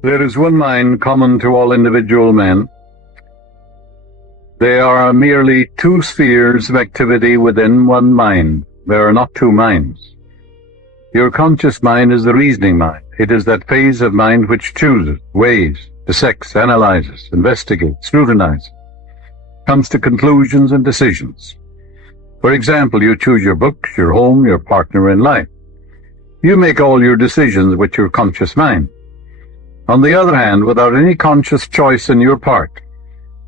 There is one mind common to all individual men. They are merely two spheres of activity within one mind. There are not two minds. Your conscious mind is the reasoning mind. It is that phase of mind which chooses, weighs, dissects, analyzes, investigates, scrutinizes, comes to conclusions and decisions. For example, you choose your books, your home, your partner in life. You make all your decisions with your conscious mind. On the other hand, without any conscious choice on your part,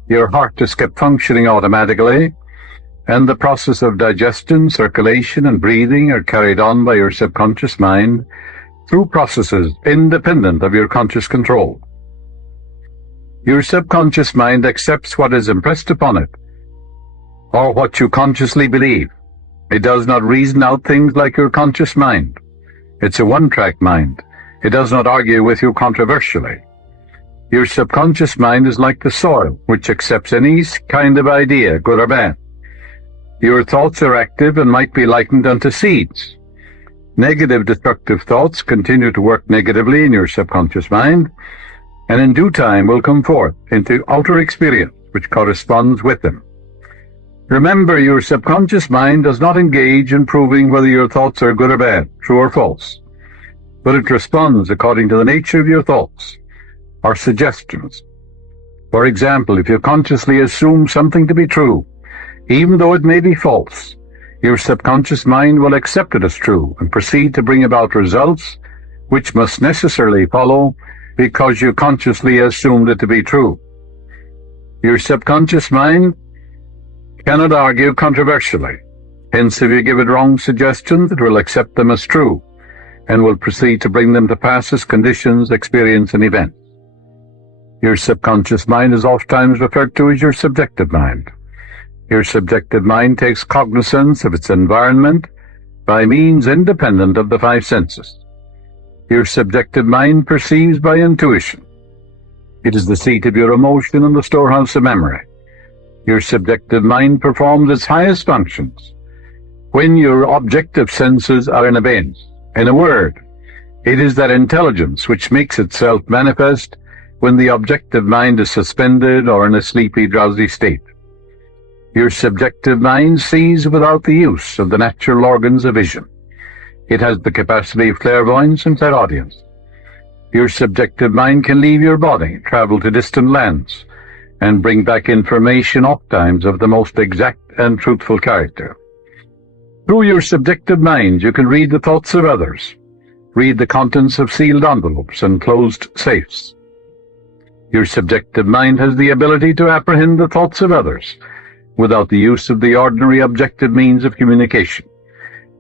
your heart is kept functioning automatically, and the process of digestion, circulation, and breathing are carried on by your subconscious mind through processes independent of your conscious control. Your subconscious mind accepts what is impressed upon it, or what you consciously believe. It does not reason out things like your conscious mind. It's a one-track mind. It does not argue with you controversially. Your subconscious mind is like the soil, which accepts any kind of idea, good or bad. Your thoughts are active and might be likened unto seeds. Negative, destructive thoughts continue to work negatively in your subconscious mind, and in due time will come forth into outer experience, which corresponds with them. Remember, your subconscious mind does not engage in proving whether your thoughts are good or bad, true or false, but it responds according to the nature of your thoughts or suggestions. For example, if you consciously assume something to be true, even though it may be false, your subconscious mind will accept it as true and proceed to bring about results which must necessarily follow because you consciously assumed it to be true. Your subconscious mind cannot argue controversially. Hence, if you give it wrong suggestions, it will accept them as true and will proceed to bring them to pass as conditions, experience, and events. Your subconscious mind is oftentimes referred to as your subjective mind. Your subjective mind takes cognizance of its environment by means independent of the five senses. Your subjective mind perceives by intuition. It is the seat of your emotion and the storehouse of memory. Your subjective mind performs its highest functions when your objective senses are in abeyance. In a word, it is that intelligence which makes itself manifest when the objective mind is suspended or in a sleepy, drowsy state. Your subjective mind sees without the use of the natural organs of vision. It has the capacity of clairvoyance and clairaudience. Your subjective mind can leave your body, travel to distant lands, and bring back information oftentimes of the most exact and truthful character. Through your subjective mind, you can read the thoughts of others, read the contents of sealed envelopes and closed safes. Your subjective mind has the ability to apprehend the thoughts of others without the use of the ordinary objective means of communication.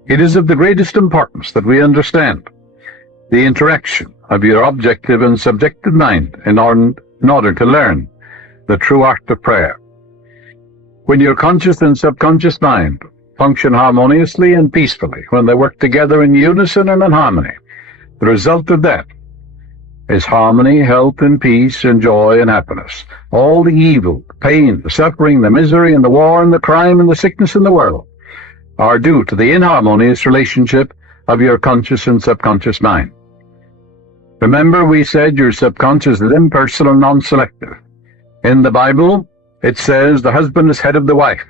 It is of the greatest importance that we understand the interaction of your objective and subjective mind in order to learn the true art of prayer. When your conscious and subconscious mind function harmoniously and peacefully, when they work together in unison and in harmony, the result of that is harmony, health, and peace, and joy, and happiness. All the evil, the pain, the suffering, the misery, and the war, and the crime, and the sickness in the world are due to the inharmonious relationship of your conscious and subconscious mind. Remember, we said your subconscious is impersonal, non-selective. In the Bible, it says the husband is head of the wife.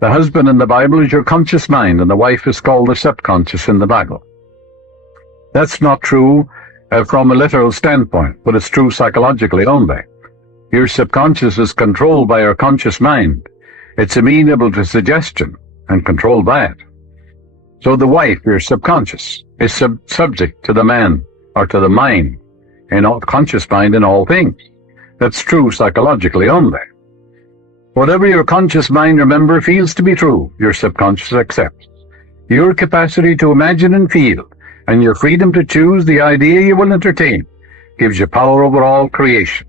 The husband in the Bible is your conscious mind, and the wife is called the subconscious in the Bible. That's not true from a literal standpoint, but it's true psychologically only. Your subconscious is controlled by your conscious mind. It's amenable to suggestion and controlled by it. So the wife, your subconscious, is subject to the man or to the mind, and all conscious mind in all things. That's true psychologically only. Whatever your conscious mind, remember, feels to be true, your subconscious accepts. Your capacity to imagine and feel, and your freedom to choose the idea you will entertain, gives you power over all creation.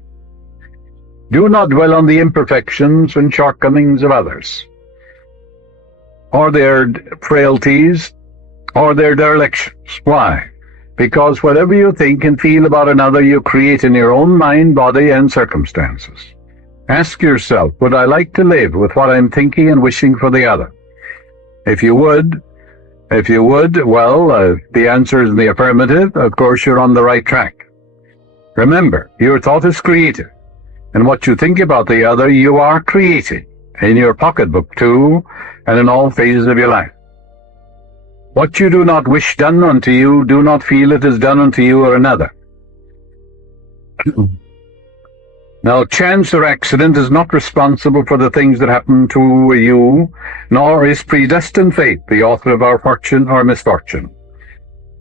Do not dwell on the imperfections and shortcomings of others, or their frailties, or their derelictions. Why? Because whatever you think and feel about another, you create in your own mind, body, and circumstances. Ask yourself, would I like to live with what I'm thinking and wishing for the other? If you would, well, the answer is in the affirmative. Of course, you're on the right track. Remember, your thought is creative, and what you think about the other, you are creating, in your pocketbook too, and in all phases of your life. What you do not wish done unto you, do not feel it is done unto you or another. Now, chance or accident is not responsible for the things that happen to you, nor is predestined fate the author of our fortune or misfortune.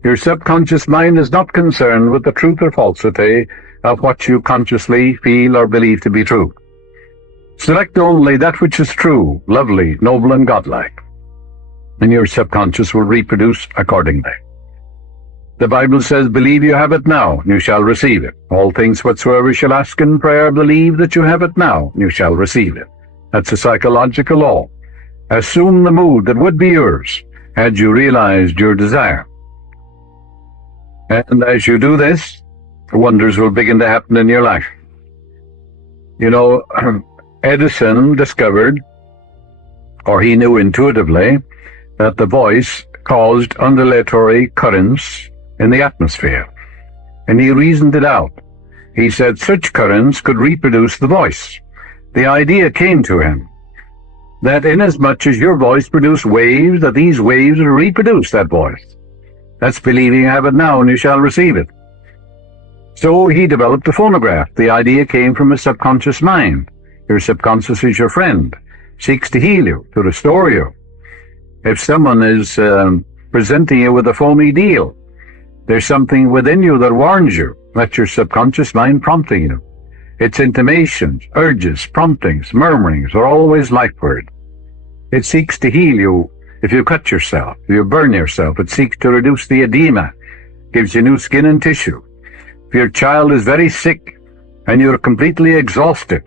Your subconscious mind is not concerned with the truth or falsity of what you consciously feel or believe to be true. Select only that which is true, lovely, noble, and godlike, and your subconscious will reproduce accordingly. The Bible says, believe you have it now, and you shall receive it. All things whatsoever you shall ask in prayer, believe that you have it now, and you shall receive it. That's a psychological law. Assume the mood that would be yours had you realized your desire. And as you do this, wonders will begin to happen in your life. You know, Edison discovered, or he knew intuitively, that the voice caused undulatory currents in the atmosphere. And he reasoned it out. He said such currents could reproduce the voice. The idea came to him that inasmuch as your voice produced waves, that these waves would reproduce that voice. That's believing you have it now and you shall receive it. So he developed a phonograph. The idea came from his subconscious mind. Your subconscious is your friend, seeks to heal you, to restore you. If someone is presenting you with a phony deal, there's something within you that warns you. That's your subconscious mind prompting you. Its intimations, urges, promptings, murmurings are always life word. It seeks to heal you. If you cut yourself, if you burn yourself, it seeks to reduce the edema, gives you new skin and tissue. If your child is very sick and you're completely exhausted,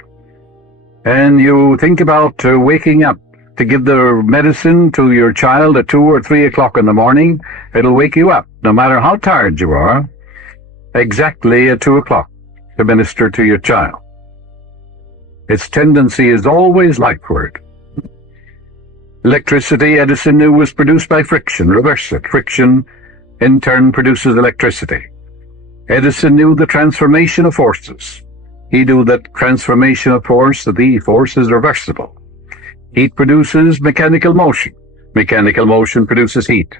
and you think about waking up to give the medicine to your child at 2 or 3 o'clock in the morning, it'll wake you up, no matter how tired you are, exactly at 2 o'clock to minister to your child. Its tendency is always lifeward. Electricity, Edison knew, was produced by friction. Reverse it. Friction, in turn, produces electricity. Edison knew the transformation of forces. He knew that transformation of force, the force, is reversible. Heat produces mechanical motion. Mechanical motion produces heat.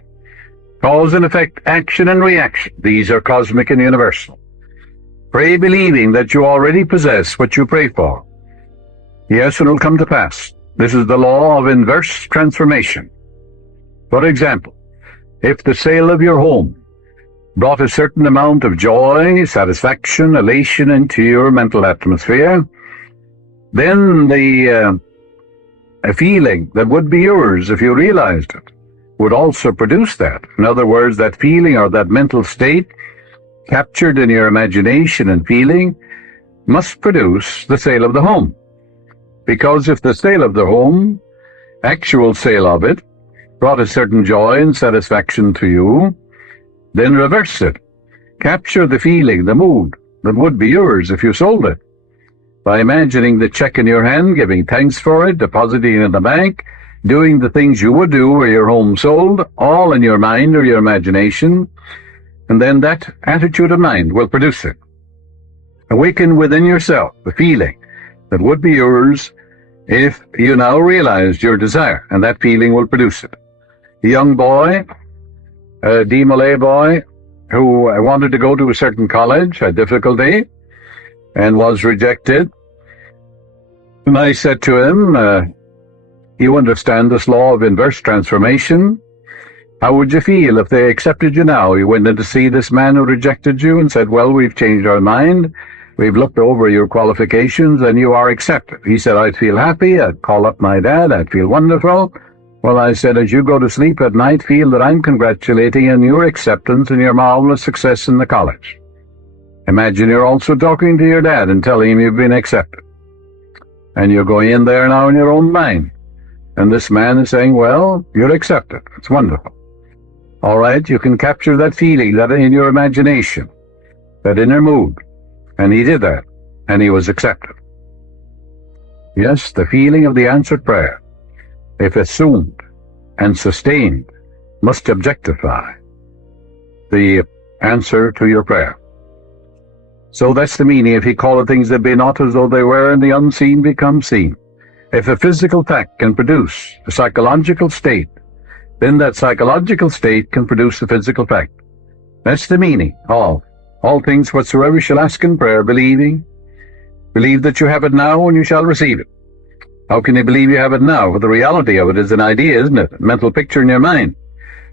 Cause and effect, action and reaction. These are cosmic and universal. Pray believing that you already possess what you pray for. Yes, it will come to pass. This is the law of inverse transformation. For example, if the sale of your home brought a certain amount of joy, satisfaction, elation into your mental atmosphere, then the feeling that would be yours if you realized it would also produce that. In other words, that feeling or that mental state captured in your imagination and feeling must produce the sale of the home. Because if the sale of the home, actual sale of it, brought a certain joy and satisfaction to you, then reverse it. Capture the feeling, the mood that would be yours if you sold it, by imagining the check in your hand, giving thanks for it, depositing it in the bank, doing the things you would do were your home sold, all in your mind or your imagination, and then that attitude of mind will produce it. Awaken within yourself the feeling that would be yours if you now realized your desire, and that feeling will produce it. A young boy, a Malay boy, who wanted to go to a certain college, had difficulty, and was rejected. And I said to him, you understand this law of inverse transformation? How would you feel if they accepted you now? You went in to see this man who rejected you and said, well, we've changed our mind. We've looked over your qualifications and you are accepted. He said, I'd feel happy. I'd call up my dad. I'd feel wonderful. Well, I said, as you go to sleep at night, feel that I'm congratulating you on your acceptance and your marvelous success in the college. Imagine you're also talking to your dad and telling him you've been accepted. And you're going in there now in your own mind. And this man is saying, well, you're accepted. It's wonderful. All right, you can capture that feeling, that in your imagination, that inner mood. And he did that, and he was accepted. Yes, the feeling of the answered prayer, if assumed and sustained, must objectify the answer to your prayer. So that's the meaning. If he calleth things that be not as though they were, and the unseen become seen. If a physical fact can produce a psychological state, then that psychological state can produce a physical fact. That's the meaning of all things whatsoever you shall ask in prayer, believing. Believe that you have it now, and you shall receive it. How can you believe you have it now? Well, the reality of it is an idea, isn't it? A mental picture in your mind.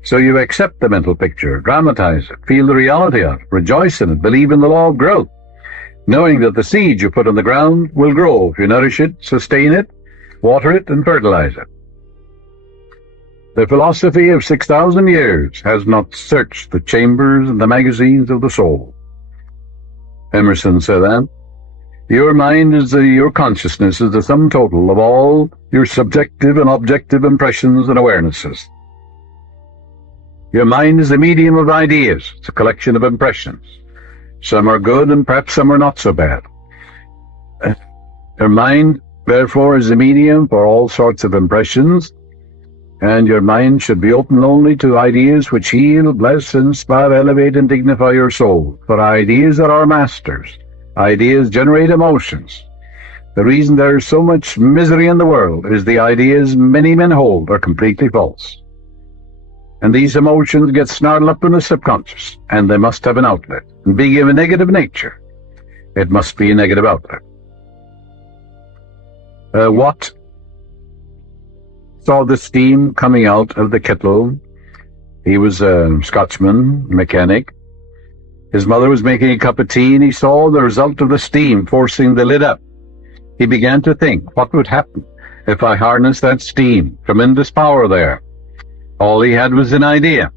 So you accept the mental picture, dramatize it, feel the reality of it, rejoice in it, believe in the law of growth, knowing that the seed you put on the ground will grow if you nourish it, sustain it, water it, and fertilize it. The philosophy of 6,000 years has not searched the chambers and the magazines of the soul. Emerson said that. Your mind is your consciousness is the sum total of all your subjective and objective impressions and awarenesses. Your mind is a medium of ideas. It's a collection of impressions. Some are good and perhaps some are not so bad. Your mind, therefore, is a medium for all sorts of impressions, and your mind should be open only to ideas which heal, bless, inspire, elevate, and dignify your soul. For ideas are our masters. Ideas generate emotions. The reason there is so much misery in the world is the ideas many men hold are completely false. And these emotions get snarled up in the subconscious, and they must have an outlet. And being of a negative nature, it must be a negative outlet. Watt saw the steam coming out of the kettle. He was a Scotchman, mechanic. His mother was making a cup of tea, and he saw the result of the steam forcing the lid up. He began to think, what would happen if I harnessed that steam? Tremendous power there. All he had was an idea.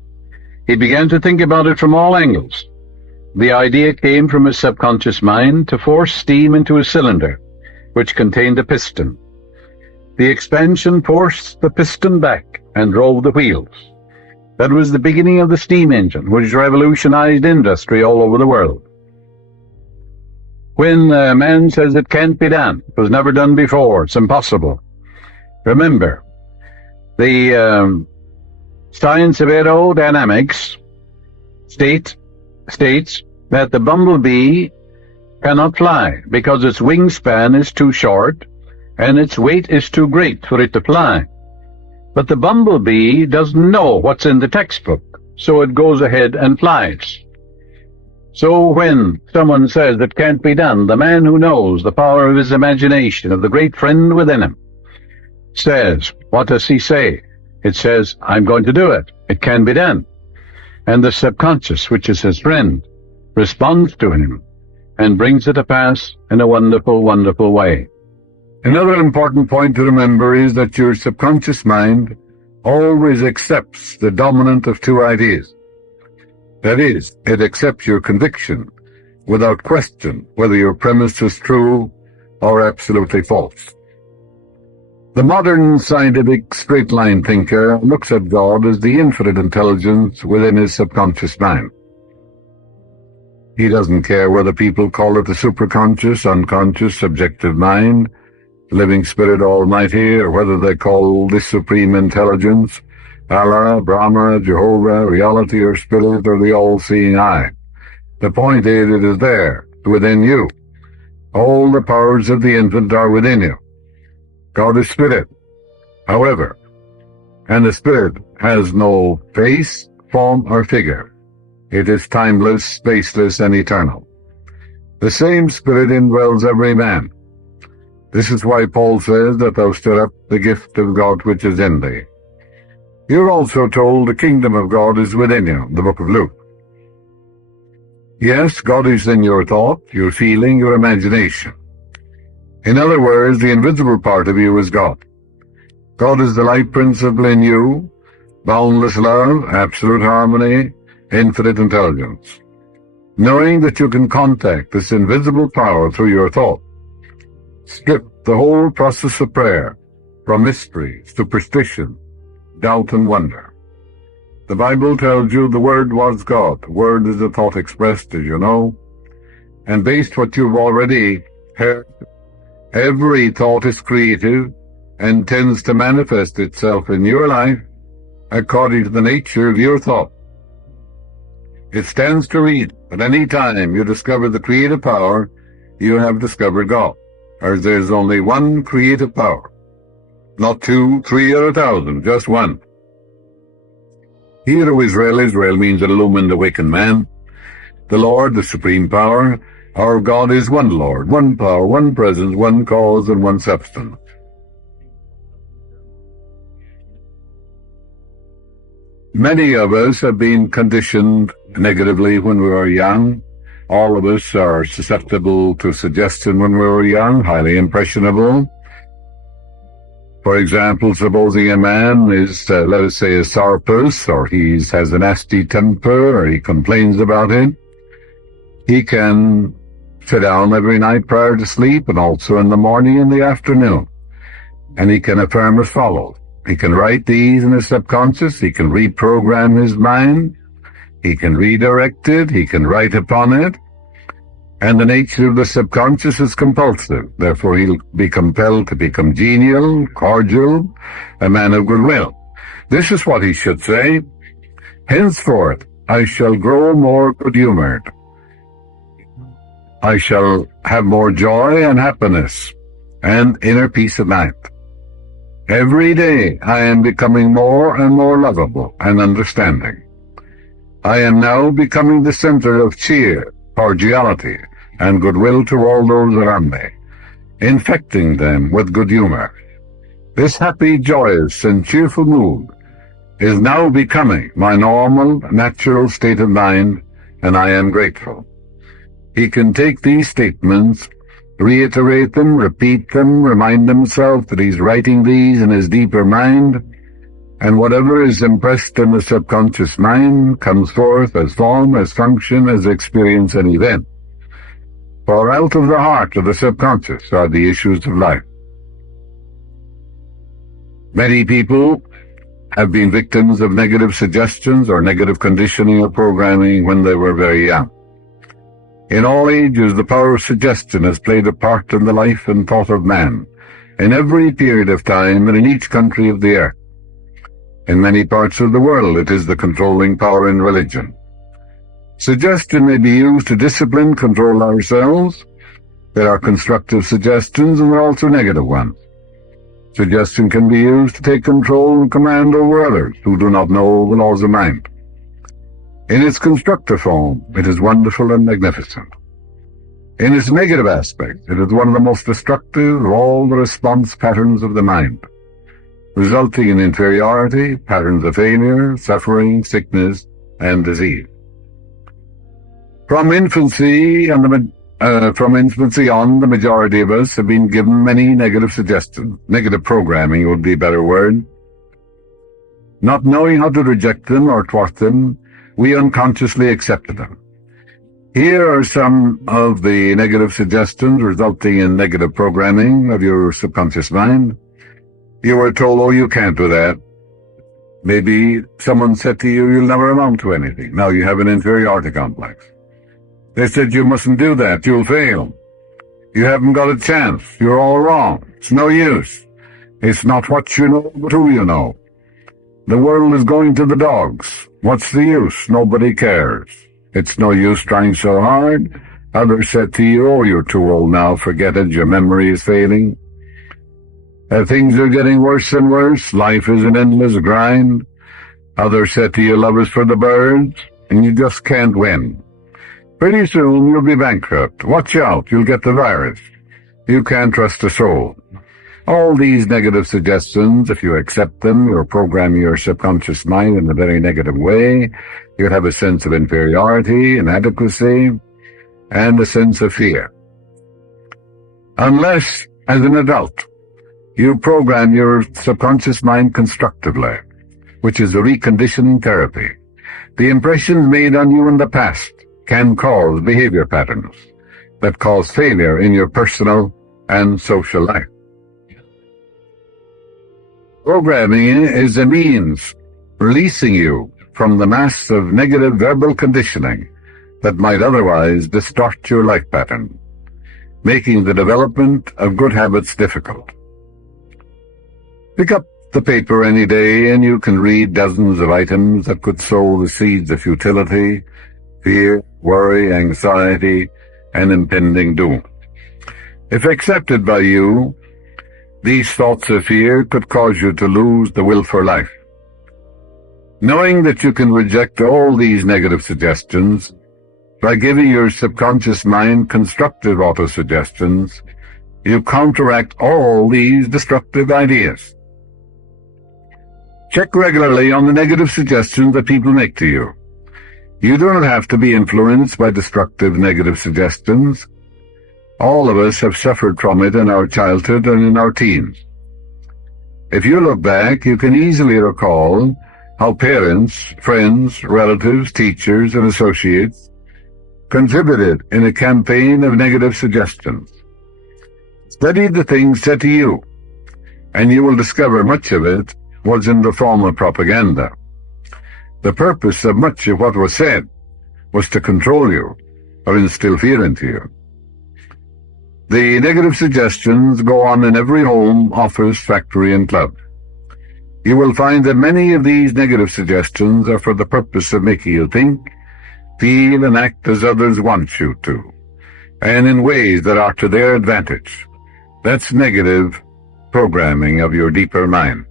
He began to think about it from all angles. The idea came from his subconscious mind to force steam into a cylinder, which contained a piston. The expansion forced the piston back and drove the wheels. That was the beginning of the steam engine, which revolutionized industry all over the world. When a man says it can't be done, it was never done before, it's impossible. Remember, the science of aerodynamics states that the bumblebee cannot fly because its wingspan is too short and its weight is too great for it to fly. But the bumblebee doesn't know what's in the textbook, so it goes ahead and flies. So when someone says it can't be done, the man who knows the power of his imagination, of the great friend within him, says, what does he say? It says, I'm going to do it. It can be done. And the subconscious, which is his friend, responds to him and brings it to pass in a wonderful, wonderful way. Another important point to remember is that your subconscious mind always accepts the dominant of two ideas. That is, it accepts your conviction without question whether your premise is true or absolutely false. The modern scientific straight-line thinker looks at God as the infinite intelligence within his subconscious mind. He doesn't care whether people call it the superconscious, unconscious, subjective mind, living spirit almighty, or whether they call this supreme intelligence Allah, Brahma, Jehovah, reality or spirit, or the all-seeing eye. The point is, it is there, within you. All the powers of the infinite are within you. God is spirit, however, and the spirit has no face, form, or figure. It is timeless, spaceless, and eternal. The same spirit indwells every man. This is why Paul says that thou stir up the gift of God which is in thee. You're also told the kingdom of God is within you, the book of Luke. Yes, God is in your thought, your feeling, your imagination. In other words, the invisible part of you is God. God is the light principle in you, boundless love, absolute harmony, infinite intelligence. Knowing that you can contact this invisible power through your thought, strip the whole process of prayer from mystery, superstition, doubt, and wonder. The Bible tells you the Word was God. The Word is the thought expressed, as you know. And based what you've already heard, every thought is creative and tends to manifest itself in your life according to the nature of your thought. It stands to reason that any time you discover the creative power, you have discovered God. Or there's only one creative power. Not 2, 3, or 1,000, just one. Hear, O Israel. Israel means an illumined, awakened man. The Lord, the supreme power. Our God is one Lord, one power, one presence, one cause, and one substance. Many of us have been conditioned negatively when we were young. All of us are susceptible to suggestion when we were young, highly impressionable. For example, supposing a man is, let us say, a sourpuss, or he has a nasty temper, or he complains about it, he can sit down every night prior to sleep, and also in the morning and the afternoon, and he can affirm as follows. He can write these in his subconscious, he can reprogram his mind, he can redirect it, he can write upon it, and the nature of the subconscious is compulsive. Therefore, he'll be compelled to become genial, cordial, a man of goodwill. This is what he should say. Henceforth, I shall grow more good-humored. I shall have more joy and happiness and inner peace of mind. Every day I am becoming more and more lovable and understanding. I am now becoming the center of cheer, cordiality, and goodwill to all those around me, infecting them with good humor. This happy, joyous, and cheerful mood is now becoming my normal, natural state of mind, and I am grateful. He can take these statements, reiterate them, repeat them, remind himself that he's writing these in his deeper mind, and whatever is impressed in the subconscious mind comes forth as form, as function, as experience and event. For out of the heart of the subconscious are the issues of life. Many people have been victims of negative suggestions or negative conditioning or programming when they were very young. In all ages, the power of suggestion has played a part in the life and thought of man, in every period of time and in each country of the earth. In many parts of the world, it is the controlling power in religion. Suggestion may be used to discipline, control ourselves. There are constructive suggestions and there are also negative ones. Suggestion can be used to take control and command over others who do not know the laws of mind. In its constructive form, it is wonderful and magnificent. In its negative aspect, it is one of the most destructive of all the response patterns of the mind, resulting in inferiority, patterns of failure, suffering, sickness, and disease. From infancy on, the majority of us have been given many negative suggestions. Negative programming would be a better word. Not knowing how to reject them or thwart them, we unconsciously accepted them. Here are some of the negative suggestions resulting in negative programming of your subconscious mind. You were told, oh, you can't do that. Maybe someone said to you, you'll never amount to anything. Now you have an inferiority complex. They said, you mustn't do that. You'll fail. You haven't got a chance. You're all wrong. It's no use. It's not what you know, but who you know. The world is going to the dogs. What's the use? Nobody cares. It's no use trying so hard. Others said to you, oh, you're too old now. Forget it. Your memory is failing. Things are getting worse and worse. Life is an endless grind. Others said to you, love is for the birds, and you just can't win. Pretty soon you'll be bankrupt. Watch out, you'll get the virus. You can't trust a soul. All these negative suggestions, if you accept them, you're programming your subconscious mind in a very negative way. You'll have a sense of inferiority, inadequacy, and a sense of fear. Unless, as an adult, you program your subconscious mind constructively, which is a reconditioning therapy. The impressions made on you in the past can cause behavior patterns that cause failure in your personal and social life. Programming is a means releasing you from the mass of negative verbal conditioning that might otherwise distort your life pattern, making the development of good habits difficult. Pick up the paper any day and you can read dozens of items that could sow the seeds of futility, fear, worry, anxiety, and impending doom. If accepted by you, these thoughts of fear could cause you to lose the will for life. Knowing that you can reject all these negative suggestions by giving your subconscious mind constructive autosuggestions, you counteract all these destructive ideas. Check regularly on the negative suggestions that people make to you. You do not have to be influenced by destructive negative suggestions. All of us have suffered from it in our childhood and in our teens. If you look back, you can easily recall how parents, friends, relatives, teachers, and associates contributed in a campaign of negative suggestions. Study the things said to you, and you will discover much of it was in the form of propaganda. The purpose of much of what was said was to control you or instill fear into you. The negative suggestions go on in every home, office, factory, and club. You will find that many of these negative suggestions are for the purpose of making you think, feel, and act as others want you to, and in ways that are to their advantage. That's negative programming of your deeper mind.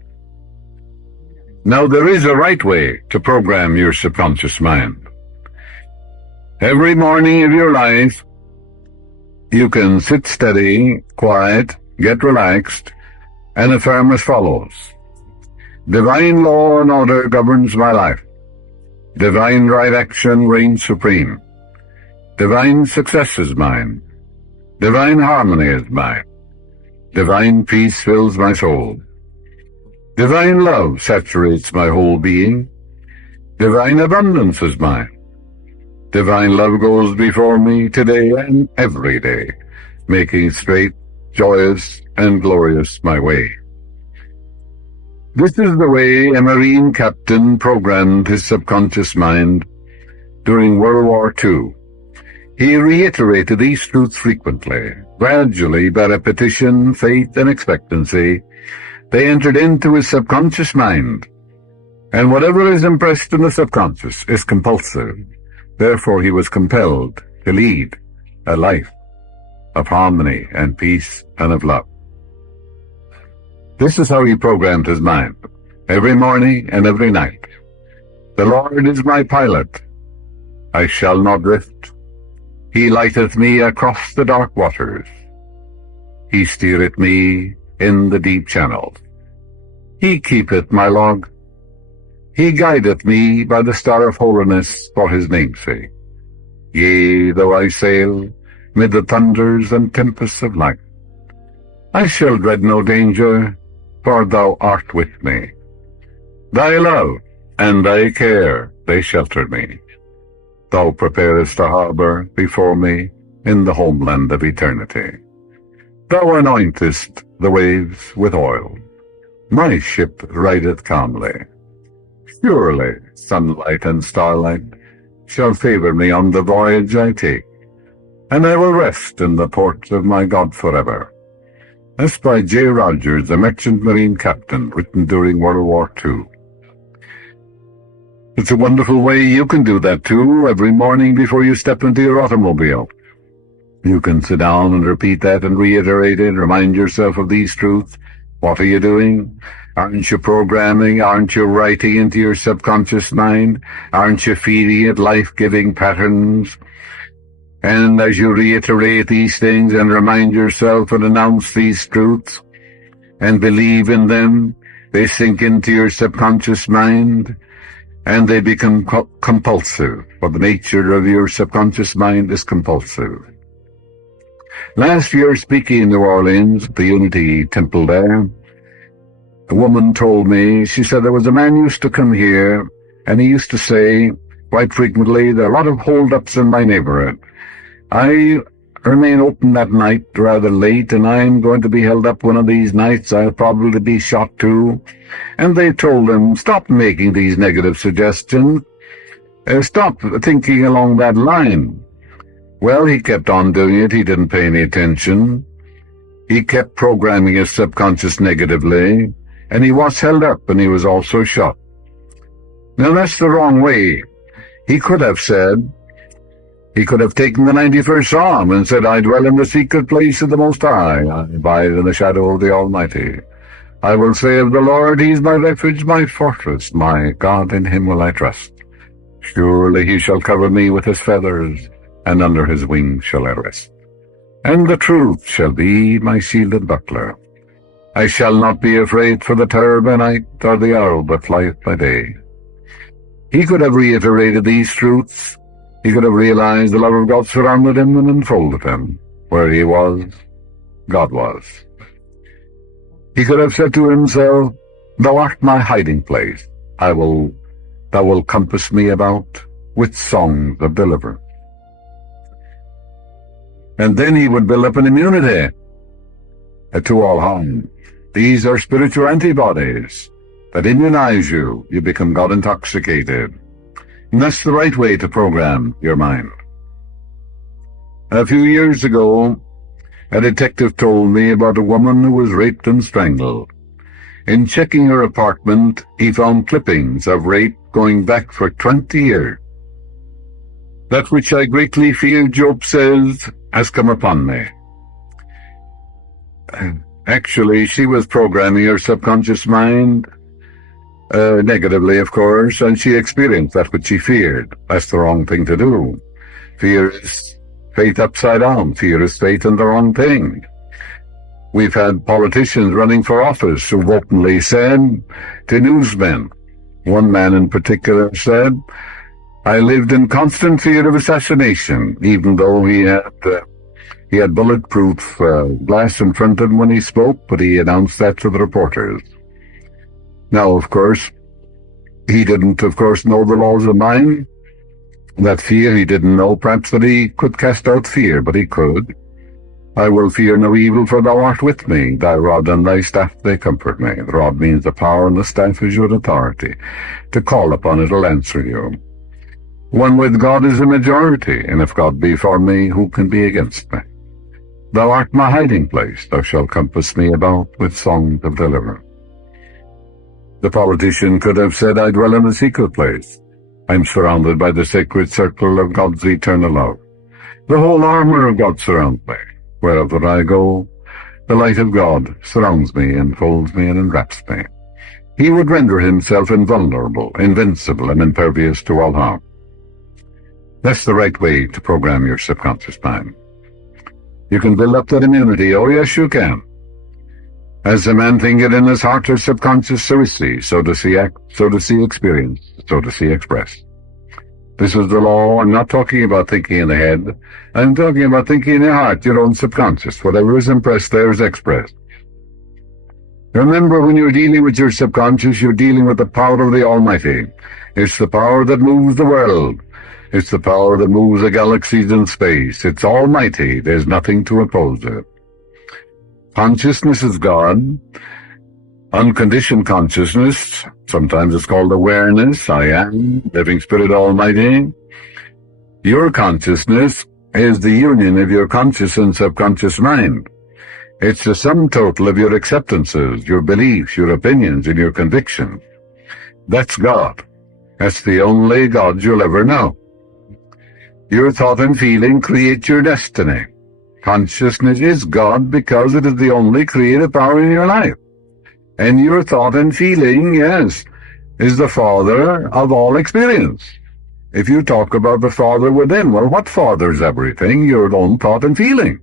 Now, there is a right way to program your subconscious mind. Every morning of your life, you can sit steady, quiet, get relaxed, and affirm as follows. Divine law and order governs my life. Divine right action reigns supreme. Divine success is mine. Divine harmony is mine. Divine peace fills my soul. Divine love saturates my whole being. Divine abundance is mine. Divine love goes before me today and every day, making straight, joyous, and glorious my way. This is the way a Marine captain programmed his subconscious mind during World War II. He reiterated these truths frequently. Gradually, by repetition, faith, and expectancy, they entered into his subconscious mind, and whatever is impressed in the subconscious is compulsive. Therefore, he was compelled to lead a life of harmony and peace and of love. This is how he programmed his mind, every morning and every night. The Lord is my pilot. I shall not drift. He lighteth me across the dark waters. He steereth me in the deep channels. He keepeth my log. He guideth me by the star of holiness for his name's sake. Yea, though I sail mid the thunders and tempests of life, I shall dread no danger, for thou art with me. Thy love and thy care, they shelter me. Thou preparest a harbor before me in the homeland of eternity. Thou anointest the waves with oil. My ship rideth calmly. Surely sunlight and starlight shall favor me on the voyage I take, and I will rest in the port of my God forever. That's by J. Rogers, the merchant marine captain, written during World War II. It's a wonderful way you can do that too, every morning before you step into your automobile. You can sit down and repeat that and reiterate it, remind yourself of these truths. What are you doing? Aren't you programming? Aren't you writing into your subconscious mind? Aren't you feeding it life-giving patterns? And as you reiterate these things and remind yourself and announce these truths and believe in them, they sink into your subconscious mind and they become compulsive, for the nature of your subconscious mind is compulsive. Last year, speaking in New Orleans, at the Unity Temple there, a woman told me, she said there was a man used to come here, and he used to say quite frequently, there are a lot of hold-ups in my neighborhood. I remain open that night rather late, and I'm going to be held up one of these nights. I'll probably be shot too. And they told him, stop making these negative suggestions. Stop thinking along that line. Well, he kept on doing it. He didn't pay any attention. He kept programming his subconscious negatively, and he was held up, and he was also shot. Now, that's the wrong way. He could have said, He could have taken the 91st Psalm and said, I dwell in the secret place of the Most High. I abide in the shadow of the Almighty. I will say of the Lord, He is my refuge, my fortress, my God, in Him will I trust. Surely He shall cover me with His feathers, and under His wings shall I rest. And the truth shall be my shield and buckler. I shall not be afraid for the terror by night, or the arrow that flieth by day. He could have reiterated these truths. He could have realized the love of God surrounded him and enfolded him. Where he was, God was. He could have said to himself, Thou art my hiding place. Thou will compass me about with songs of deliverance. And then he would build up an immunity to all harm. These are spiritual antibodies that immunize you. You become God-intoxicated. And that's the right way to program your mind. A few years ago, a detective told me about a woman who was raped and strangled. In checking her apartment, he found clippings of rape going back for 20 years. That which I greatly fear, Job says, has come upon me. Actually, she was programming her subconscious mind, negatively, of course, and she experienced that which she feared. That's the wrong thing to do. Fear is faith upside down. Fear is faith in the wrong thing. We've had politicians running for office who openly said to newsmen, one man in particular said, I lived in constant fear of assassination, even though he had bulletproof glass in front of him when he spoke, but he announced that to the reporters. Now, of course, he didn't, know the laws of mind. That fear, he didn't know perhaps that he could cast out fear, but he could. I will fear no evil, for thou art with me. Thy rod and thy staff, they comfort me. The rod means the power, and the staff is your authority. To call upon it will answer you. One with God is a majority, and if God be for me, who can be against me? Thou art my hiding place. Thou shalt compass me about with songs of deliverance. The politician could have said, I dwell in a secret place. I'm surrounded by the sacred circle of God's eternal love. The whole armor of God surrounds me. Wherever I go, the light of God surrounds me, enfolds me, and enwraps me. He would render himself invulnerable, invincible, and impervious to all harm. That's the right way to program your subconscious mind. You can build up that immunity. Oh, yes, you can. As a man thinketh in his heart or subconscious, so is he. So does he act, so does he experience, so does he express. This is the law. I'm not talking about thinking in the head. I'm talking about thinking in your heart, your own subconscious. Whatever is impressed there is expressed. Remember, when you're dealing with your subconscious, you're dealing with the power of the Almighty. It's the power that moves the world. It's the power that moves the galaxies in space. It's almighty. There's nothing to oppose it. Consciousness is God. Unconditioned consciousness, sometimes it's called awareness, I am, living spirit almighty. Your consciousness is the union of your conscious and subconscious mind. It's the sum total of your acceptances, your beliefs, your opinions, and your convictions. That's God. That's the only God you'll ever know. Your thought and feeling create your destiny. Consciousness is God because it is the only creative power in your life. And your thought and feeling, yes, is the father of all experience. If you talk about the Father within, well, what fathers everything? Your own thought and feeling.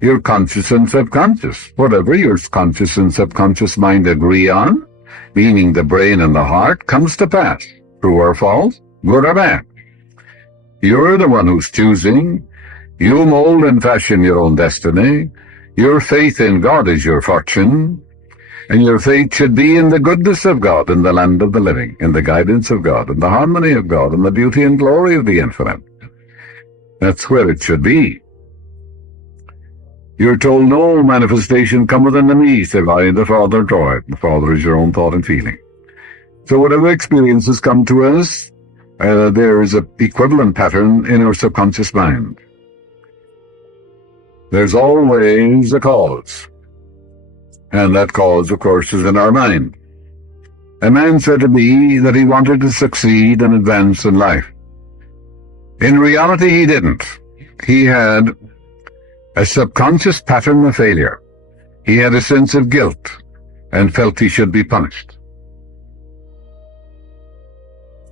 Your conscious and subconscious. Whatever your conscious and subconscious mind agree on, meaning the brain and the heart, comes to pass. True or false, good or bad. You're the one who's choosing. You mold and fashion your own destiny. Your faith in God is your fortune. And your faith should be in the goodness of God, in the land of the living, in the guidance of God, in the harmony of God, in the beauty and glory of the infinite. That's where it should be. You're told no manifestation cometh unto me, save I and the Father draw it. The Father is your own thought and feeling. So whatever experiences come to us, there is an equivalent pattern in our subconscious mind. There's always a cause. And that cause, of course, is in our mind. A man said to me that he wanted to succeed and advance in life. In reality, he didn't. He had a subconscious pattern of failure. He had a sense of guilt and felt he should be punished.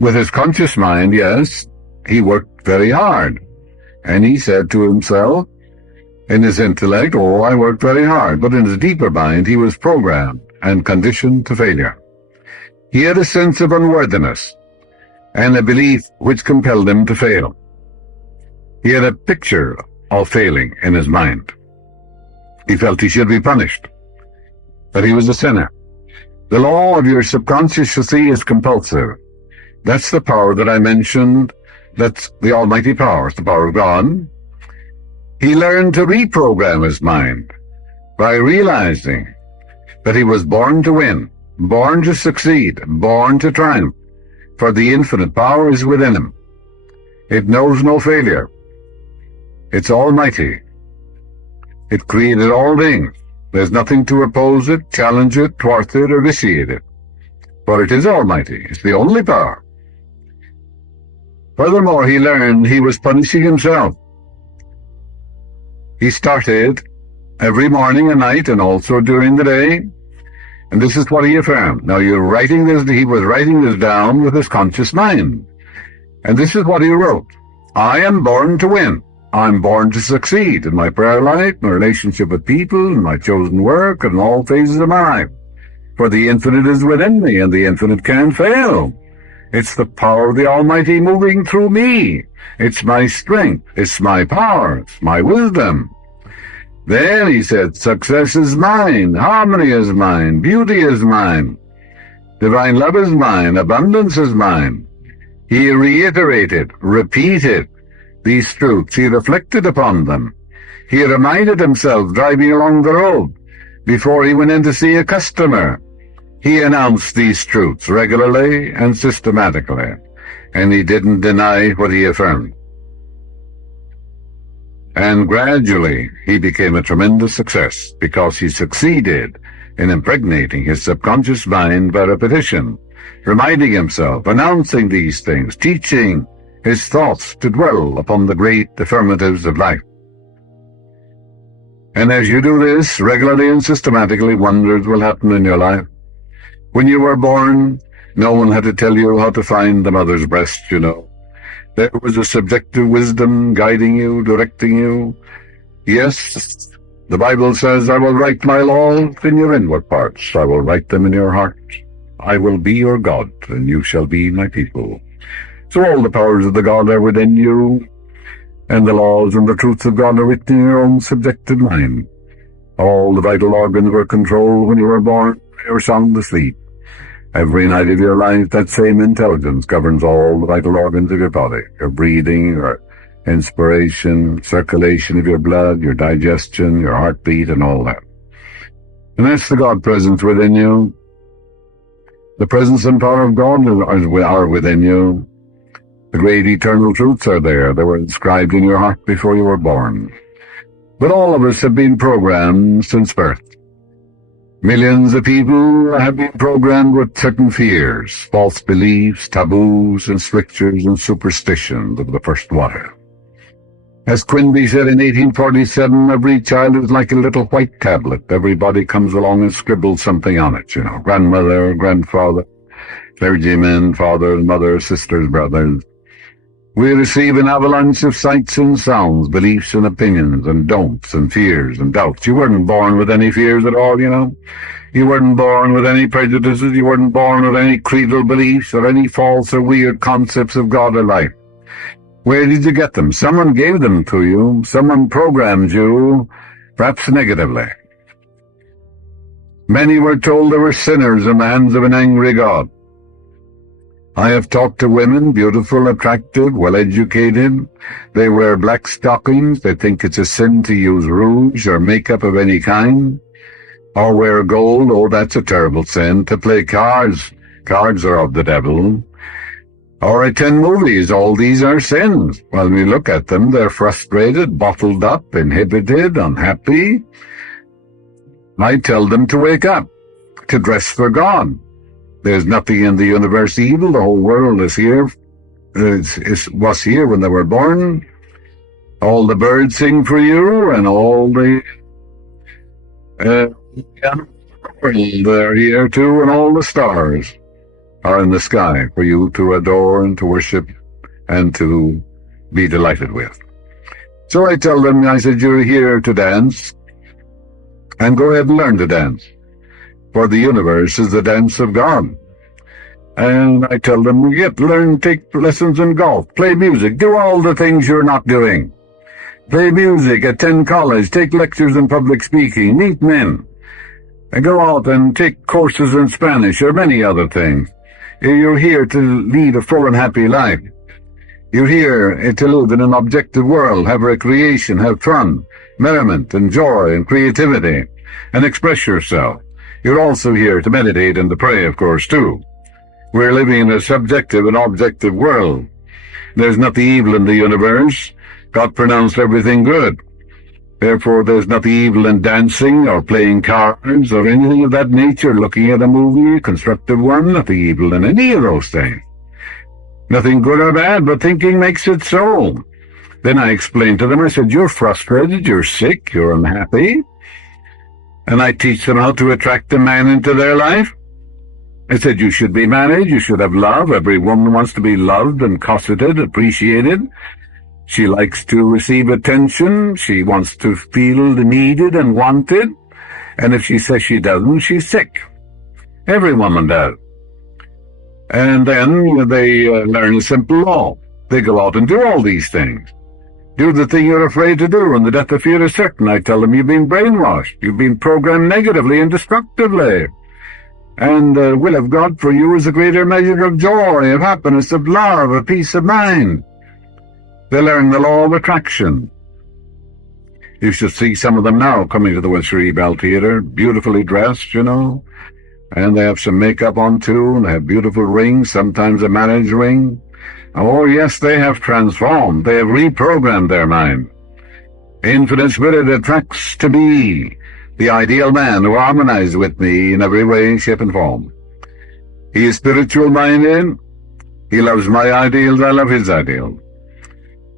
With his conscious mind, yes, he worked very hard. And he said to himself, in his intellect, oh, I worked very hard. But in his deeper mind, he was programmed and conditioned to failure. He had a sense of unworthiness and a belief which compelled him to fail. He had a picture of failing in his mind. He felt he should be punished, that he was a sinner. The law of your subconscious, you see, is compulsive. That's the power that I mentioned. That's the almighty power. It's the power of God. He learned to reprogram his mind by realizing that he was born to win, born to succeed, born to triumph, for the infinite power is within him. It knows no failure. It's almighty. It created all things. There's nothing to oppose it, challenge it, thwart it, or vitiate it. For it is almighty. It's the only power. Furthermore, he learned he was punishing himself. He started every morning and night and also during the day, and this is what he affirmed. Now he was writing this down with his conscious mind. And this is what he wrote. I am born to win. I'm born to succeed in my prayer life, my relationship with people, in my chosen work, and all phases of my life. For the infinite is within me, and the infinite can't fail. It's the power of the Almighty moving through me. It's my strength. It's my power. It's my wisdom. Then he said, success is mine. Harmony is mine. Beauty is mine. Divine love is mine. Abundance is mine. He reiterated, repeated these truths. He reflected upon them. He reminded himself driving along the road before he went in to see a customer. He announced these truths regularly and systematically, and he didn't deny what he affirmed. And gradually, he became a tremendous success because he succeeded in impregnating his subconscious mind by repetition, reminding himself, announcing these things, teaching his thoughts to dwell upon the great affirmatives of life. And as you do this regularly and systematically, wonders will happen in your life. When you were born, no one had to tell you how to find the mother's breast, you know. There was a subjective wisdom guiding you, directing you. Yes, the Bible says, I will write my laws in your inward parts. I will write them in your heart. I will be your God, and you shall be my people. So all the powers of the God are within you, and the laws and the truths of God are written in your own subjective mind. All the vital organs were controlled when you were born. You were sound asleep. Every night of your life, that same intelligence governs all the vital organs of your body, your breathing, your inspiration, circulation of your blood, your digestion, your heartbeat, and all that. And that's the God presence within you. The presence and power of God are within you. The great eternal truths are there. They were inscribed in your heart before you were born. But all of us have been programmed since birth. Millions of people have been programmed with certain fears, false beliefs, taboos, and strictures and superstitions of the first water. As Quinby said in 1847, every child is like a little white tablet. Everybody comes along and scribbles something on it, you know, grandmother, grandfather, clergymen, fathers, mothers, sisters, brothers. We receive an avalanche of sights and sounds, beliefs and opinions, and don'ts and fears and doubts. You weren't born with any fears at all, you know. You weren't born with any prejudices. You weren't born with any creedal beliefs or any false or weird concepts of God or life. Where did you get them? Someone gave them to you. Someone programmed you, perhaps negatively. Many were told they were sinners in the hands of an angry God. I have talked to women, beautiful, attractive, well-educated. They wear black stockings. They think it's a sin to use rouge or makeup of any kind. Or wear gold. Oh, that's a terrible sin. To play cards. Cards are of the devil. Or attend movies. All these are sins. When we look at them, they're frustrated, bottled up, inhibited, unhappy. I tell them to wake up, to dress for God. There's nothing in the universe evil. The whole world is here was here when they were born. All the birds sing for you, and all the animals are here too, and all the stars are in the sky for you to adore and to worship and to be delighted with. So I tell them, I said, you're here to dance, and go ahead and learn to dance, for the universe is the dance of God. And I tell them, take lessons in golf, play music, do all the things you're not doing. Play music, attend college, take lectures in public speaking, meet men, and go out and take courses in Spanish or many other things. You're here to lead a full and happy life. You're here to live in an objective world, have recreation, have fun, merriment, and joy, and creativity, and express yourself. You're also here to meditate and to pray, of course, too. We're living in a subjective and objective world. There's nothing evil in the universe. God pronounced everything good. Therefore, there's nothing evil in dancing or playing cards or anything of that nature, looking at a movie, a constructive one, nothing evil in any of those things. Nothing good or bad, but thinking makes it so. Then I explained to them, I said, you're frustrated, you're sick, you're unhappy. And I teach them how to attract a man into their life. I said, you should be married, you should have love. Every woman wants to be loved and cosseted, appreciated. She likes to receive attention. She wants to feel needed and wanted. And if she says she doesn't, she's sick. Every woman does. And then they learn a simple law. They go out and do all these things. Do the thing you're afraid to do, and the death of fear is certain. I tell them, you've been brainwashed. You've been programmed negatively and destructively. And the will of God for you is a greater measure of joy, of happiness, of love, of peace of mind. They learn the law of attraction. You should see some of them now coming to the Westbury Bell Theatre, beautifully dressed, and they have some makeup on too, and they have beautiful rings, sometimes a marriage ring. Oh yes, they have transformed. They have reprogrammed their mind. Infinite Spirit attracts to me the ideal man who harmonizes with me in every way, shape, and form. He is spiritual-minded. He loves my ideals. I love his ideals.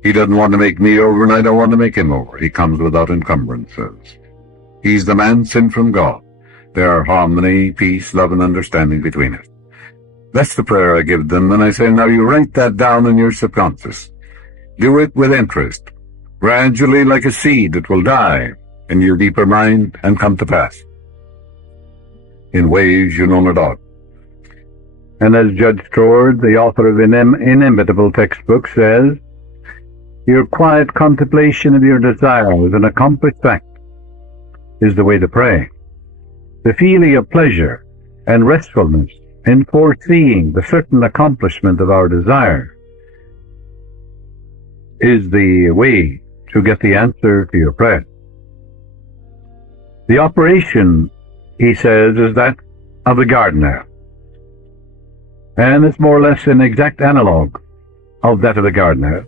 He doesn't want to make me over, and I don't want to make him over. He comes without encumbrances. He's the man sent from God. There are harmony, peace, love, and understanding between us. That's the prayer I give them, and I say, now you write that down in your subconscious. Do it with interest. Gradually, like a seed, it will die in your deeper mind and come to pass in ways you know not of. And as Judge Troard, the author of inimitable textbook, says, your quiet contemplation of your desires and accomplished fact is the way to pray. The feeling of pleasure and restfulness in foreseeing the certain accomplishment of our desire is the way to get the answer to your prayer. The operation, he says, is that of the gardener, and it's more or less an exact analog of that of the gardener.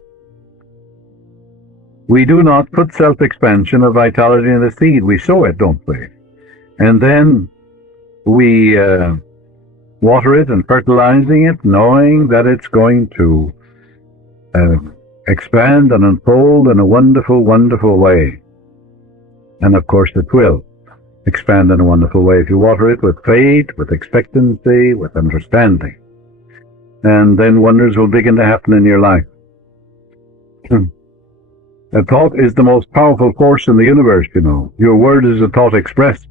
We do not put self-expansion of vitality in the seed. We sow it, don't we? And then we water it and fertilizing it, knowing that it's going to expand and unfold in a wonderful, wonderful way. And of course it will expand in a wonderful way if you water it with faith, with expectancy, with understanding. And then wonders will begin to happen in your life. A thought is the most powerful force in the universe, Your word is a thought expressed.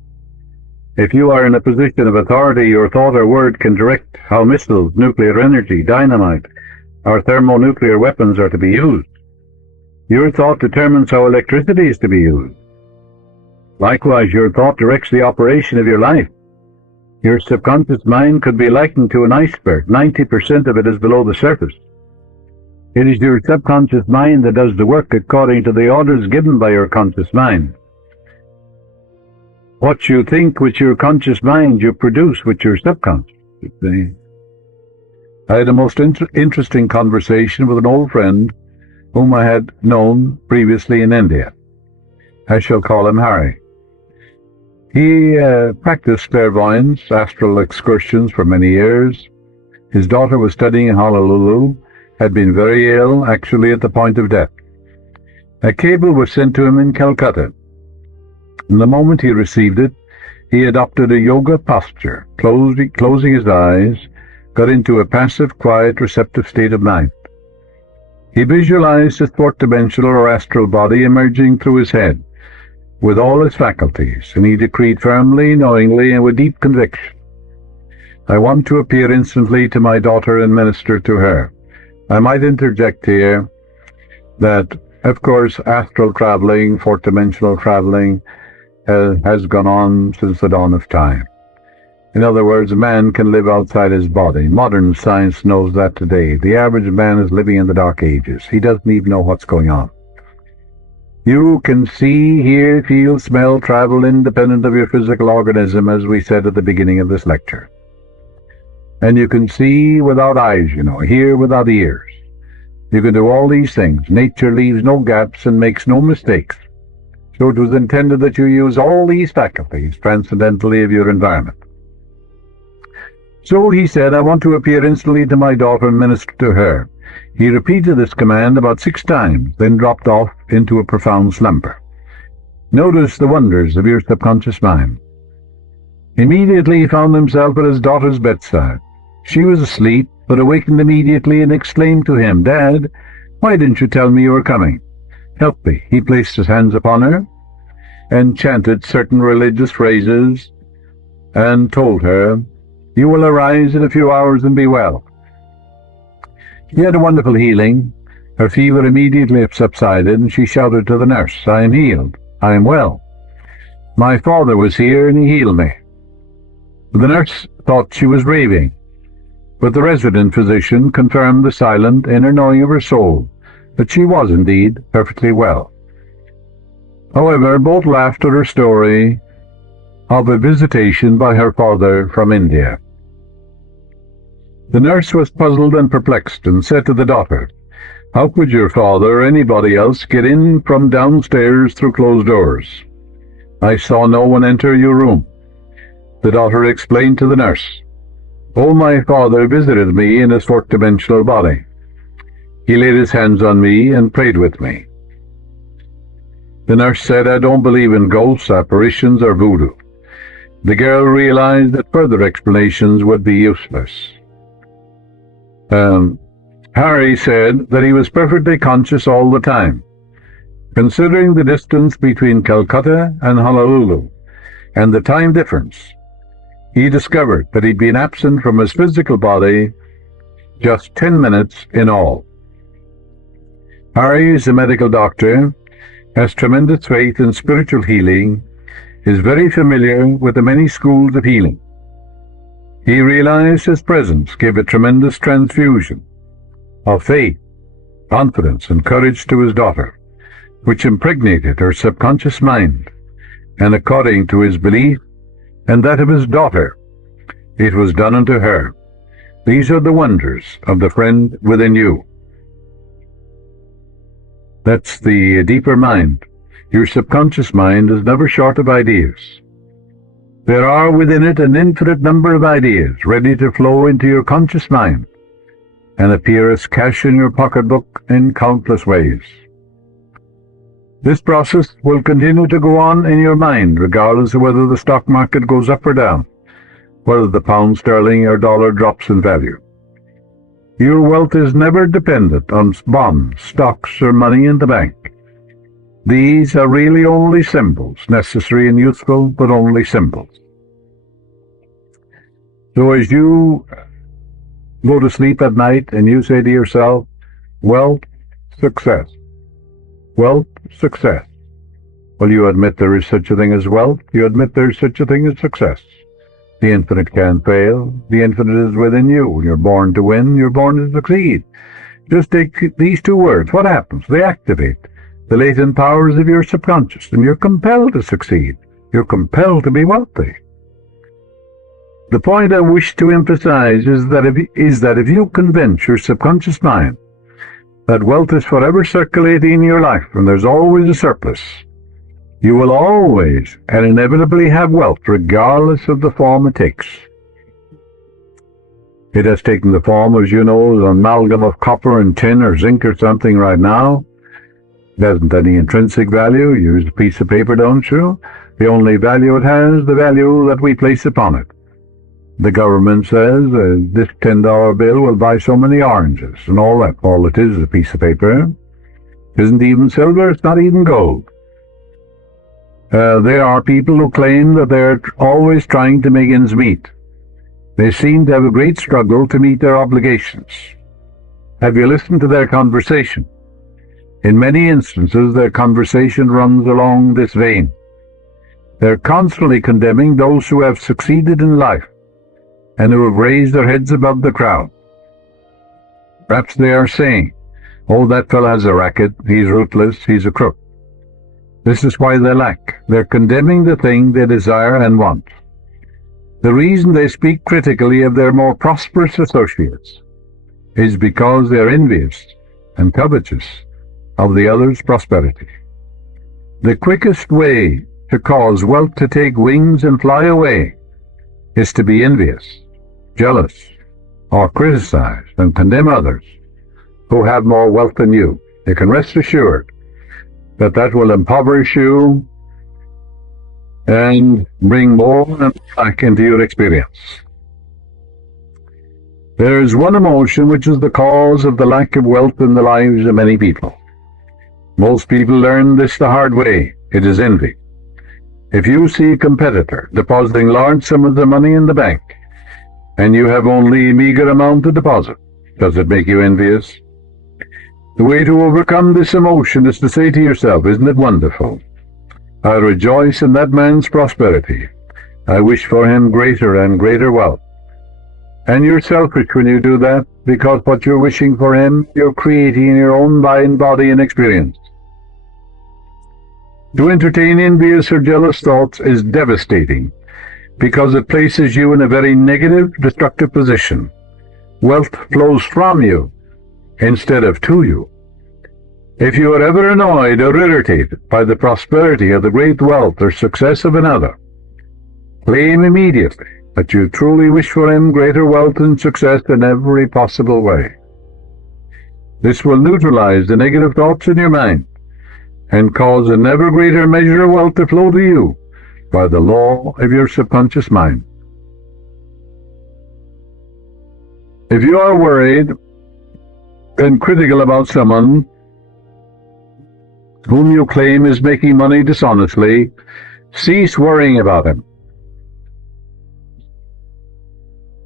If you are in a position of authority, your thought or word can direct how missiles, nuclear energy, dynamite, or thermonuclear weapons are to be used. Your thought determines how electricity is to be used. Likewise, your thought directs the operation of your life. Your subconscious mind could be likened to an iceberg. 90% of it is below the surface. It is your subconscious mind that does the work according to the orders given by your conscious mind. What you think with your conscious mind, you produce with your subconscious. I had a most interesting conversation with an old friend whom I had known previously in India. I shall call him Harry. He practiced clairvoyance, astral excursions for many years. His daughter was studying in Honolulu, had been very ill, actually at the point of death. A cable was sent to him in Calcutta. And the moment he received it, he adopted a yoga posture, closing his eyes, got into a passive, quiet, receptive state of mind. He visualized his fourth-dimensional or astral body emerging through his head, with all his faculties, and he decreed firmly, knowingly, and with deep conviction, "I want to appear instantly to my daughter and minister to her." I might interject here that, of course, astral traveling, fourth-dimensional traveling, has gone on since the dawn of time. In other words, man can live outside his body. Modern science knows that today. The average man is living in the Dark Ages. He doesn't even know what's going on. You can see, hear, feel, smell, travel independent of your physical organism, as we said at the beginning of this lecture. And you can see without eyes, hear without ears. You can do all these things. Nature leaves no gaps and makes no mistakes. So it was intended that you use all these faculties transcendentally of your environment. So he said, "I want to appear instantly to my daughter and minister to her." He repeated this command about 6 times, then dropped off into a profound slumber. Notice the wonders of your subconscious mind. Immediately he found himself at his daughter's bedside. She was asleep, but awakened immediately and exclaimed to him, "Dad, why didn't you tell me you were coming? Help me." He placed his hands upon her and chanted certain religious phrases and told her, "You will arise in a few hours and be well." She had a wonderful healing. Her fever immediately subsided, and she shouted to the nurse, "I am healed. I am well. My father was here, and he healed me." The nurse thought she was raving, but the resident physician confirmed the silent inner knowing of her soul, that she was indeed perfectly well. However, both laughed at her story of a visitation by her father from India. The nurse was puzzled and perplexed, and said to the daughter, "How could your father or anybody else get in from downstairs through closed doors? I saw no one enter your room." The daughter explained to the nurse, "Oh, my father visited me in his fourth-dimensional body. He laid his hands on me and prayed with me." The nurse said, "I don't believe in ghosts, apparitions, or voodoo." The girl realized that further explanations would be useless. Harry said that he was perfectly conscious all the time. Considering the distance between Calcutta and Honolulu and the time difference, he discovered that he'd been absent from his physical body just 10 minutes in all. Harry is a medical doctor, has tremendous faith in spiritual healing, is very familiar with the many schools of healing. He realized his presence gave a tremendous transfusion of faith, confidence, and courage to his daughter, which impregnated her subconscious mind, and according to his belief and that of his daughter, it was done unto her. These are the wonders of the friend within you. That's the deeper mind. Your subconscious mind is never short of ideas. There are within it an infinite number of ideas ready to flow into your conscious mind and appear as cash in your pocketbook in countless ways. This process will continue to go on in your mind regardless of whether the stock market goes up or down, whether the pound sterling or dollar drops in value. Your wealth is never dependent on bonds, stocks, or money in the bank. These are really only symbols, necessary and useful, but only symbols. So as you go to sleep at night and you say to yourself, wealth, success, wealth, success. Well, you admit there is such a thing as wealth. You admit there is such a thing as success. The infinite can't fail. The infinite is within you. You're born to win. You're born to succeed. Just take these 2 words. What happens? They activate the latent powers of your subconscious, and you're compelled to succeed. You're compelled to be wealthy. The point I wish to emphasize is that if you convince your subconscious mind that wealth is forever circulating in your life and there's always a surplus, you will always and inevitably have wealth regardless of the form it takes. It has taken the form, as you know, an amalgam of copper and tin or zinc or something right now. It hasn't any intrinsic value. You use a piece of paper, don't you? The only value it has, the value that we place upon it. The government says this $10 bill will buy so many oranges and all that. All it is a piece of paper. It isn't even silver, it's not even gold. There are people who claim that they're always trying to make ends meet. They seem to have a great struggle to meet their obligations. Have you listened to their conversation? In many instances, their conversation runs along this vein. They're constantly condemning those who have succeeded in life and who have raised their heads above the crowd. Perhaps they are saying, "Oh, that fellow has a racket, he's ruthless, he's a crook." This is why they lack. They're condemning the thing they desire and want. The reason they speak critically of their more prosperous associates is because they are envious and covetous of the other's prosperity. The quickest way to cause wealth to take wings and fly away is to be envious, jealous, or criticize and condemn others who have more wealth than you. You can rest assured that that will impoverish you and bring more and back into your experience. There is one emotion which is the cause of the lack of wealth in the lives of many people. Most people learn this the hard way. It is envy. If you see a competitor depositing large sums of money in the bank, and you have only a meager amount to deposit, does it make you envious? The way to overcome this emotion is to say to yourself, "Isn't it wonderful? I rejoice in that man's prosperity. I wish for him greater and greater wealth." And you're selfish when you do that, because what you're wishing for him, you're creating in your own mind, body, and experience. To entertain envious or jealous thoughts is devastating, because it places you in a very negative, destructive position. Wealth flows from you instead of to you. If you are ever annoyed or irritated by the prosperity or the great wealth or success of another, claim immediately that you truly wish for him greater wealth and success in every possible way. This will neutralize the negative thoughts in your mind and cause an ever greater measure of wealth to flow to you by the law of your subconscious mind. If you are worried and critical about someone whom you claim is making money dishonestly, cease worrying about him.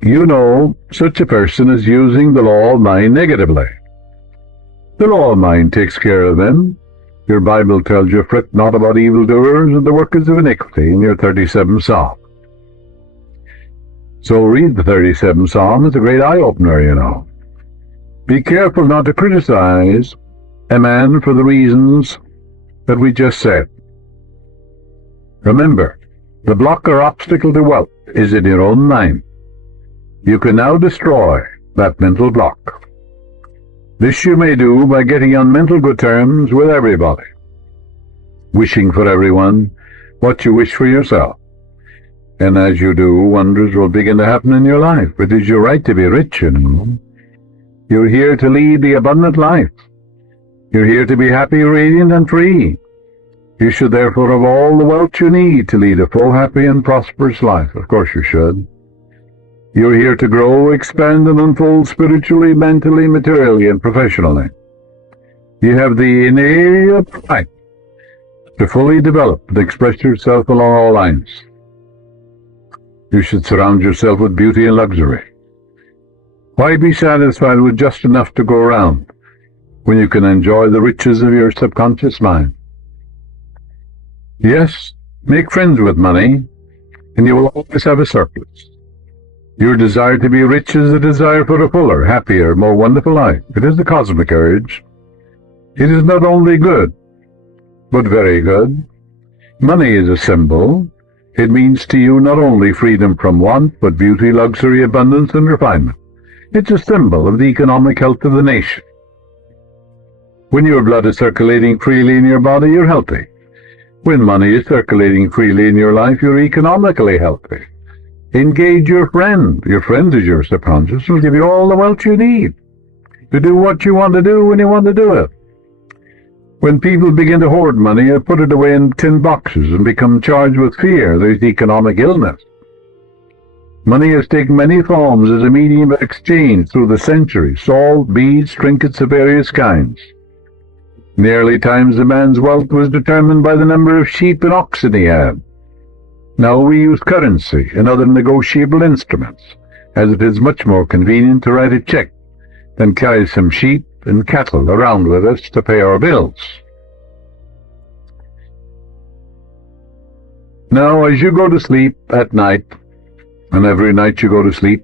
You know such a person is using the law of mind negatively. The law of mind takes care of them. Your Bible tells you, "Fret not about evildoers and the workers of iniquity," in your 37th Psalm. So read the 37th Psalm. It's a great eye-opener, you know. Be careful not to criticize a man for the reasons that we just said. Remember, the block or obstacle to wealth is in your own mind. You can now destroy that mental block. This you may do by getting on mental good terms with everybody, wishing for everyone what you wish for yourself. And as you do, wonders will begin to happen in your life. It is your right to be rich, you know. You're here to lead the abundant life. You're here to be happy, radiant, and free. You should therefore have all the wealth you need to lead a full, happy, and prosperous life. Of course you should. You're here to grow, expand, and unfold spiritually, mentally, materially, and professionally. You have the innate right to fully develop and express yourself along all lines. You should surround yourself with beauty and luxury. Why be satisfied with just enough to go around when you can enjoy the riches of your subconscious mind? Yes, make friends with money, and you will always have a surplus. Your desire to be rich is a desire for a fuller, happier, more wonderful life. It is the cosmic urge. It is not only good, but very good. Money is a symbol. It means to you not only freedom from want, but beauty, luxury, abundance, and refinement. It's a symbol of the economic health of the nation. When your blood is circulating freely in your body, you're healthy. When money is circulating freely in your life, you're economically healthy. Engage your friend. Your friend is your subconscious. Will give you all the wealth you need to do what you want to do when you want to do it. When people begin to hoard money and put it away in tin boxes and become charged with fear, there's economic illness. Money has taken many forms as a medium of exchange through the centuries: salt, beads, trinkets of various kinds. In the early times, a man's wealth was determined by the number of sheep and oxen he had. Now we use currency and other negotiable instruments, as it is much more convenient to write a check than carry some sheep and cattle around with us to pay our bills. Now, as you go to sleep at night, and every night you go to sleep,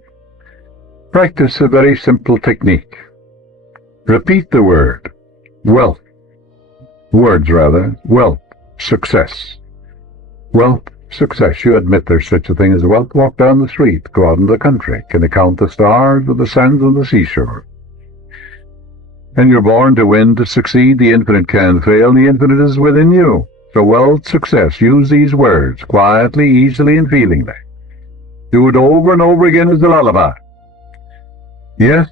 practice a very simple technique. Repeat the word, wealth. Words, success. Wealth, success. You admit there's such a thing as wealth. Walk down the street, go out into the country. Can you count the stars or the sands on the seashore? And you're born to win, to succeed. The infinite can't fail. The infinite is within you. So wealth, success. Use these words quietly, easily, and feelingly. Do it over and over again as a lullaby. Yes,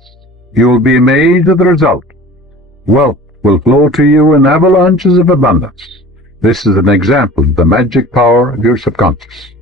you will be amazed at the result. Wealth will flow to you in avalanches of abundance. This is an example of the magic power of your subconscious.